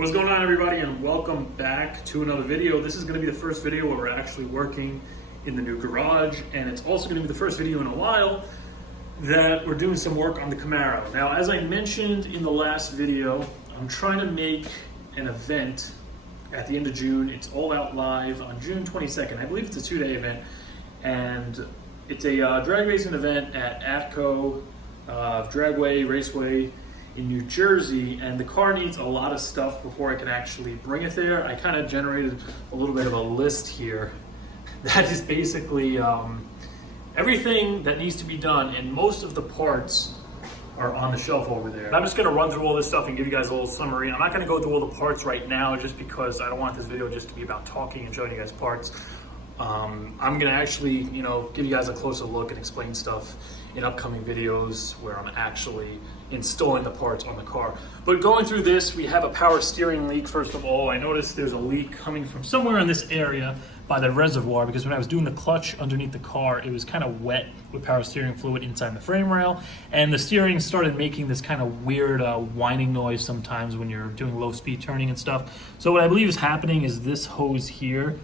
What's going on, everybody, and welcome back to another video. This is going to be the first video where we're actually working in the new garage, and it's also going to be the first video in a while that we're doing some work on the Camaro. Now, as I mentioned in the last video, I'm trying to make an event at the end of June. It's all out live on June 22nd. I believe it's a 2-day event, and it's a drag racing event at ATCO Dragway Raceway in New Jersey, and the car needs a lot of stuff before I can actually bring it there. I kind of generated a little bit of a list here that is basically everything that needs to be done, and most of the parts are on the shelf over there. And I'm just gonna run through all this stuff and give you guys a little summary. I'm not gonna go through all the parts right now just because I don't want this video just to be about talking and showing you guys parts. I'm gonna actually, give you guys a closer look and explain stuff in upcoming videos where I'm actually installing the parts on the car. But going through this, we have a power steering leak. First of all, I noticed there's a leak coming from somewhere in this area by the reservoir, because when I was doing the clutch underneath the car, it was kind of wet with power steering fluid inside the frame rail, and the steering started making this kind of weird whining noise sometimes when you're doing low speed turning and stuff. So what I believe is happening is this hose here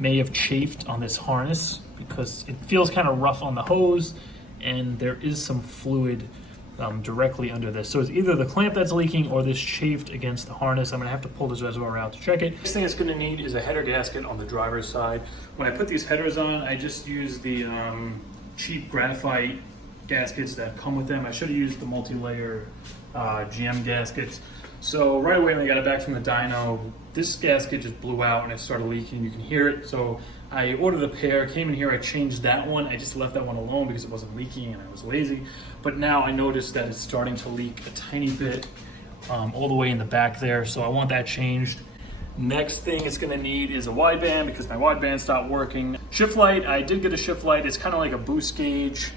may have chafed on this harness, because it feels kind of rough on the hose and there is some fluid directly under this. So it's either the clamp that's leaking or this chafed against the harness. I'm gonna have to pull this reservoir out to check it. Next thing it's gonna need is a header gasket on the driver's side. When I put these headers on, I just use the cheap graphite gaskets that come with them. I should have used the multi-layer GM gaskets. So right away when I got it back from the dyno, this gasket just blew out and it started leaking. You can hear it. So I ordered a pair, came in here, I changed that one. I just left that one alone because it wasn't leaking and I was lazy. But now I noticed that it's starting to leak a tiny bit all the way in the back there. So I want that changed. Next thing it's gonna need is a wideband, because my wideband stopped working. Shift light, I did get a shift light. It's kind of like a boost gauge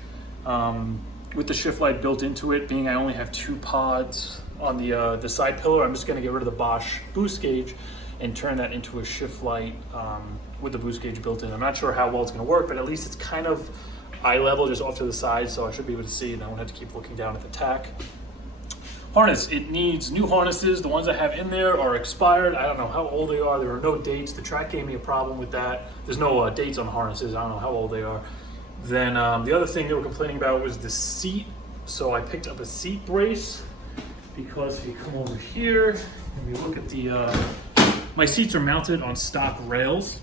with the shift light built into it. Being I only have 2 pods on the side pillar, I'm just gonna get rid of the Bosch boost gauge and turn that into a shift light with the boost gauge built in. I'm not sure how well it's gonna work, but at least it's kind of eye level, just off to the side, so I should be able to see and I won't have to keep looking down at the tack. Harness, it needs new harnesses. The ones I have in there are expired. I don't know how old they are. There are no dates. The track gave me a problem with that. There's no dates on the harnesses. I don't know how old they are. Then the other thing they were complaining about was the seat. So I picked up a seat brace, because if you come over here and we look at the, my seats are mounted on stock rails,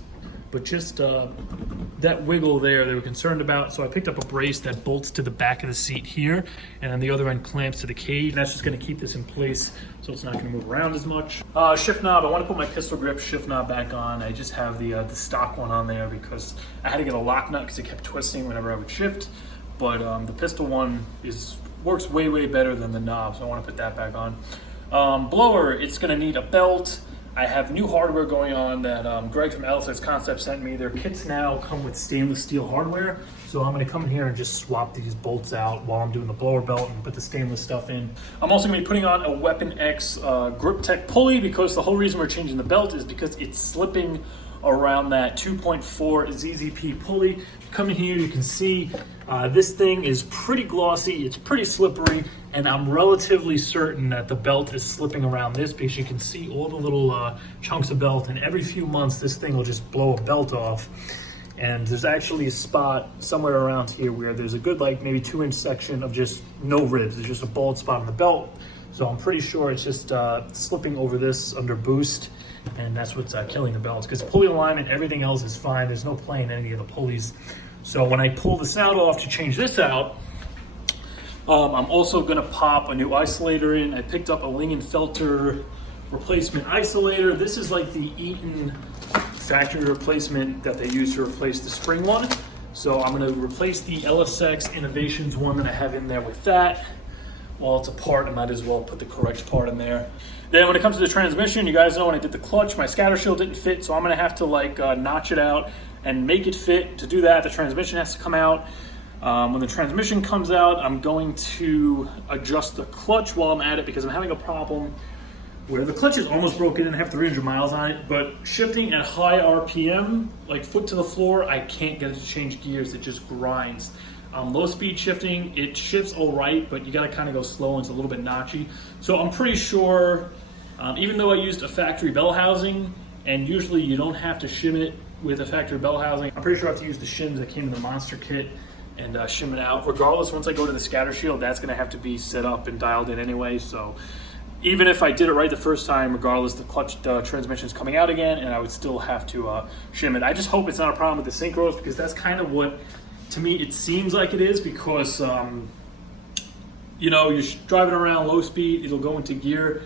but just that wiggle there they were concerned about. So I picked up a brace that bolts to the back of the seat here, and then the other end clamps to the cage. And that's just gonna keep this in place so it's not gonna move around as much. Shift knob, I wanna put my pistol grip shift knob back on. I just have the stock one on there because I had to get a lock nut because it kept twisting whenever I would shift. But the pistol one works way better than the knob, so I wanna put that back on. Blower, it's gonna need a belt. I have new hardware going on that Greg from LsxMatt sent me. Their kits now come with stainless steel hardware. So I'm gonna come in here and just swap these bolts out while I'm doing the blower belt and put the stainless stuff in. I'm also gonna be putting on a Weapon X Grip Tech pulley, because the whole reason we're changing the belt is because it's slipping around that 2.4 ZZP pulley. Come in here, you can see this thing is pretty glossy, it's pretty slippery, and I'm relatively certain that the belt is slipping around this, because you can see all the little chunks of belt, and every few months this thing will just blow a belt off. And there's actually a spot somewhere around here where there's a good maybe 2-inch section of just no ribs. There's just a bald spot on the belt. So I'm pretty sure it's just slipping over this under boost, and that's what's killing the belts, because pulley alignment, everything else is fine. There's no play in any of the pulleys. So when I pull the snout off to change this out, I'm also gonna pop a new isolator in. I picked up a Lingenfelter replacement isolator. This is like the Eaton factory replacement that they use to replace the spring one. So I'm gonna replace the LSX Innovations one that I have in there with that. While it's apart, I might as well put the correct part in there. Then when it comes to the transmission, you guys know when I did the clutch, my scatter shield didn't fit, so I'm gonna have to notch it out and make it fit. To do that, the transmission has to come out. When the transmission comes out, I'm going to adjust the clutch while I'm at it, because I'm having a problem where the clutch is almost broken and I have 300 miles on it, but shifting at high RPM, like foot to the floor, I can't get it to change gears. It just grinds. Low speed shifting, it shifts all right, but you gotta kind of go slow and it's a little bit notchy. So I'm pretty sure Even though I used a factory bell housing, and usually you don't have to shim it with a factory bell housing, I'm pretty sure I have to use the shims that came in the monster kit and shim it out. Regardless, once I go to the scatter shield, that's gonna have to be set up and dialed in anyway. So even if I did it right the first time, regardless, the clutch transmission is coming out again, and I would still have to shim it. I just hope it's not a problem with the synchros, because that's kind of what, to me, it seems like it is, because you know, you're driving around low speed, it'll go into gear.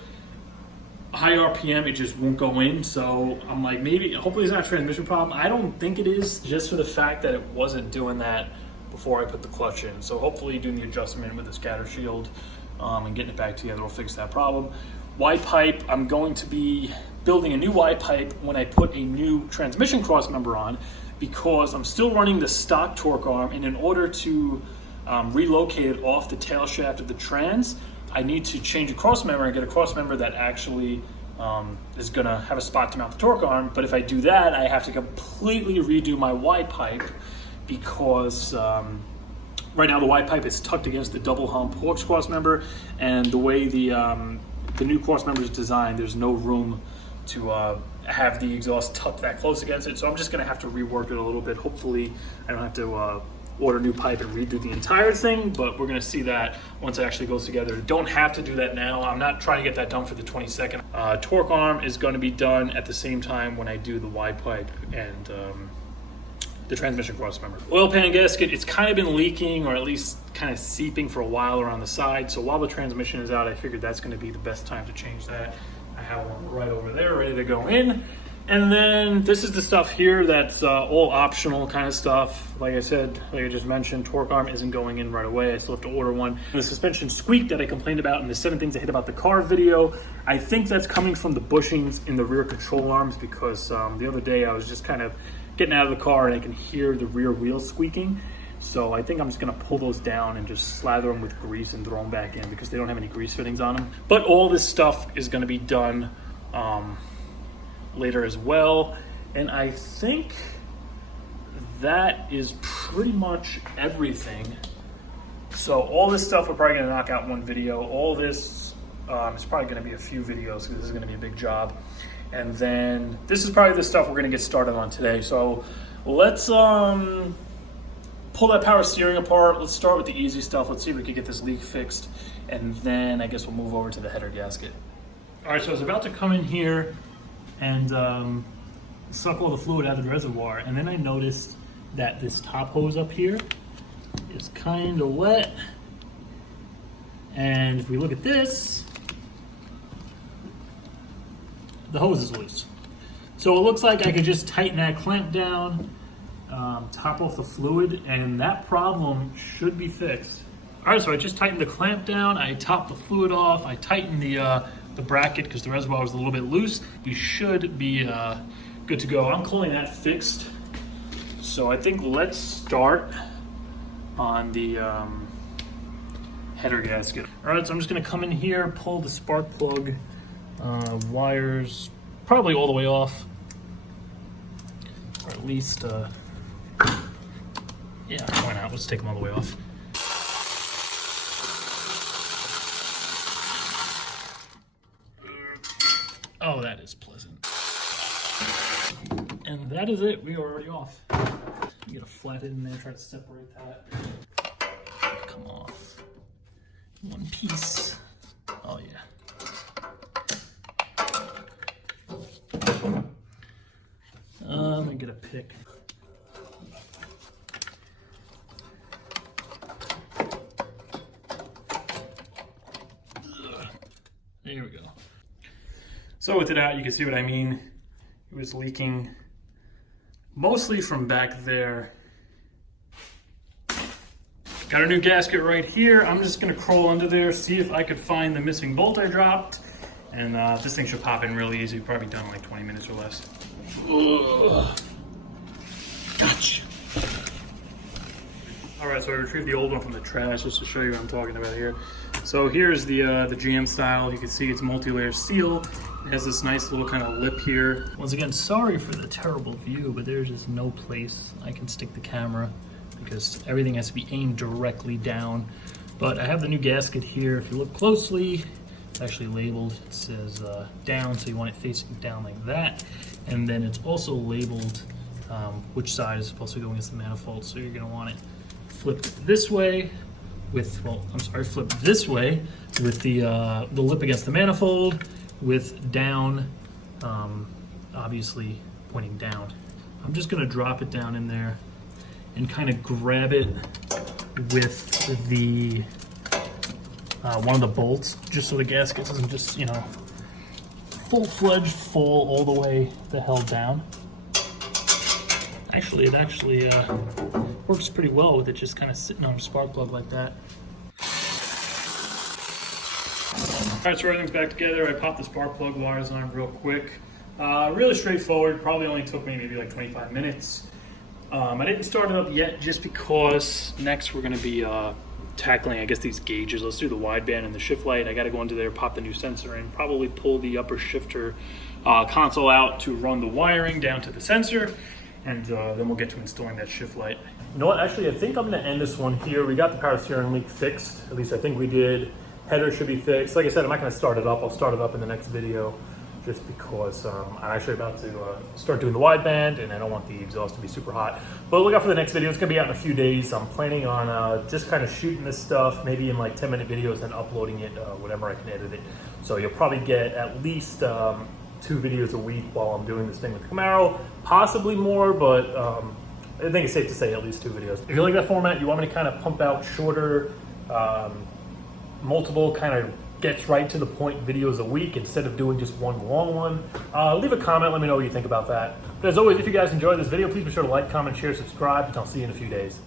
High RPM, it just won't go in. So I'm like, maybe, hopefully it's not a transmission problem. I don't think it is, just for the fact that it wasn't doing that before I put the clutch in. So hopefully doing the adjustment with the scatter shield and getting it back together will fix that problem. Y pipe, I'm going to be building a new Y pipe when I put a new transmission cross member on, because I'm still running the stock torque arm, and in order to relocate it off the tail shaft of the trans, I need to change a cross member and get a cross member that actually is gonna have a spot to mount the torque arm. But if I do that, I have to completely redo my Y pipe, because right now the Y pipe is tucked against the double hump Hawks cross member, and the way the new cross member is designed, there's no room to have the exhaust tucked that close against it. So I'm just gonna have to rework it a little bit. Hopefully I don't have to order new pipe and redo the entire thing, but we're gonna see that once it actually goes together. Don't have to do that now. I'm not trying to get that done for the 22nd. Torque arm is gonna be done at the same time when I do the Y pipe and the transmission cross member. Oil pan gasket, it's kind of been leaking, or at least kind of seeping for a while around the side. So while the transmission is out, I figured that's gonna be the best time to change that. I have one right over there ready to go in. And then this is the stuff here that's all optional kind of stuff. Like I said, like I just mentioned, torque arm isn't going in right away. I still have to order one. The suspension squeak that I complained about in the 7 things I hate about the car video, I think that's coming from the bushings in the rear control arms, because the other day I was just kind of getting out of the car and I can hear the rear wheels squeaking. So I think I'm just gonna pull those down and just slather them with grease and throw them back in, because they don't have any grease fittings on them. But all this stuff is gonna be done later as well, and I think that is pretty much everything. So all this stuff we're probably gonna knock out in one video. All this is probably gonna be a few videos, because this is gonna be a big job. And then this is probably the stuff we're gonna get started on today. So let's pull that power steering apart. Let's start with the easy stuff. Let's see if we can get this leak fixed, and then I guess we'll move over to the header gasket. All right, so I was about to come in here and suck all the fluid out of the reservoir, and then I noticed that this top hose up here is kind of wet. And if we look at this, the hose is loose. So it looks like I could just tighten that clamp down, top off the fluid, and that problem should be fixed. All right, so I just tightened the clamp down, I topped the fluid off, I tightened the bracket because the reservoir was a little bit loose. We should be good to go. I'm calling that fixed. So I think let's start on the header gasket. All right, so I'm just gonna come in here, pull the spark plug wires probably all the way off, or at least, yeah, why not? Let's take them all the way off. Oh, that is pleasant. And that is it. We are already off. You get a flathead in there, try to separate that. Come off. One piece. Oh, yeah. Let me get a pick. There we go. So with it out, you can see what I mean. It was leaking mostly from back there. Got a new gasket right here. I'm just gonna crawl under there, see if I could find the missing bolt I dropped. And this thing should pop in really easy. Probably done in like 20 minutes or less. Ugh. Gotcha. All right, so I retrieved the old one from the trash just to show you what I'm talking about here. So here's the GM style. You can see it's multi-layer steel. It has this nice little kind of lip here. Once again, sorry for the terrible view, but there's just no place I can stick the camera because everything has to be aimed directly down. But I have the new gasket here. If you look closely, It's actually labeled, it says down, so you want it facing down like that. And then it's also labeled which side is supposed to go against the manifold. So you're gonna want it flipped this way with, well, I'm sorry, flipped this way with the lip against the manifold, with down, obviously pointing down. I'm just gonna drop it down in there and kind of grab it with the one of the bolts, just so the gasket doesn't just, you know, full-fledged fall all the way the hell down. Actually, it actually works pretty well with it just kind of sitting on a spark plug like that. All right, so everything's back together. I popped the spark plug wires on real quick. Really straightforward, probably only took me maybe like 25 minutes. I didn't start it up yet just because next we're gonna be tackling, I guess, these gauges. Let's do the wideband and the shift light. I gotta go into there, pop the new sensor in, probably pull the upper shifter console out to run the wiring down to the sensor, and then we'll get to installing that shift light. You know what, actually, I think I'm gonna end this one here. We got the power steering leak fixed, at least I think we did. Header should be fixed. Like I said, I'm not gonna start it up. I'll start it up in the next video, just because I'm actually about to start doing the wideband, and I don't want the exhaust to be super hot. But look out for the next video. It's gonna be out in a few days. I'm planning on just kind of shooting this stuff, maybe in like 10-minute videos, and uploading it whenever I can edit it. So you'll probably get at least 2 videos a week while I'm doing this thing with the Camaro, possibly more, but I think it's safe to say at least 2 videos. If you like that format, you want me to kind of pump out shorter, multiple kind of gets right to the point videos a week instead of doing just one long one, leave a comment, let me know what you think about that. But as always, if you guys enjoyed this video, please be sure to like, comment, share, subscribe, and I'll see you in a few days.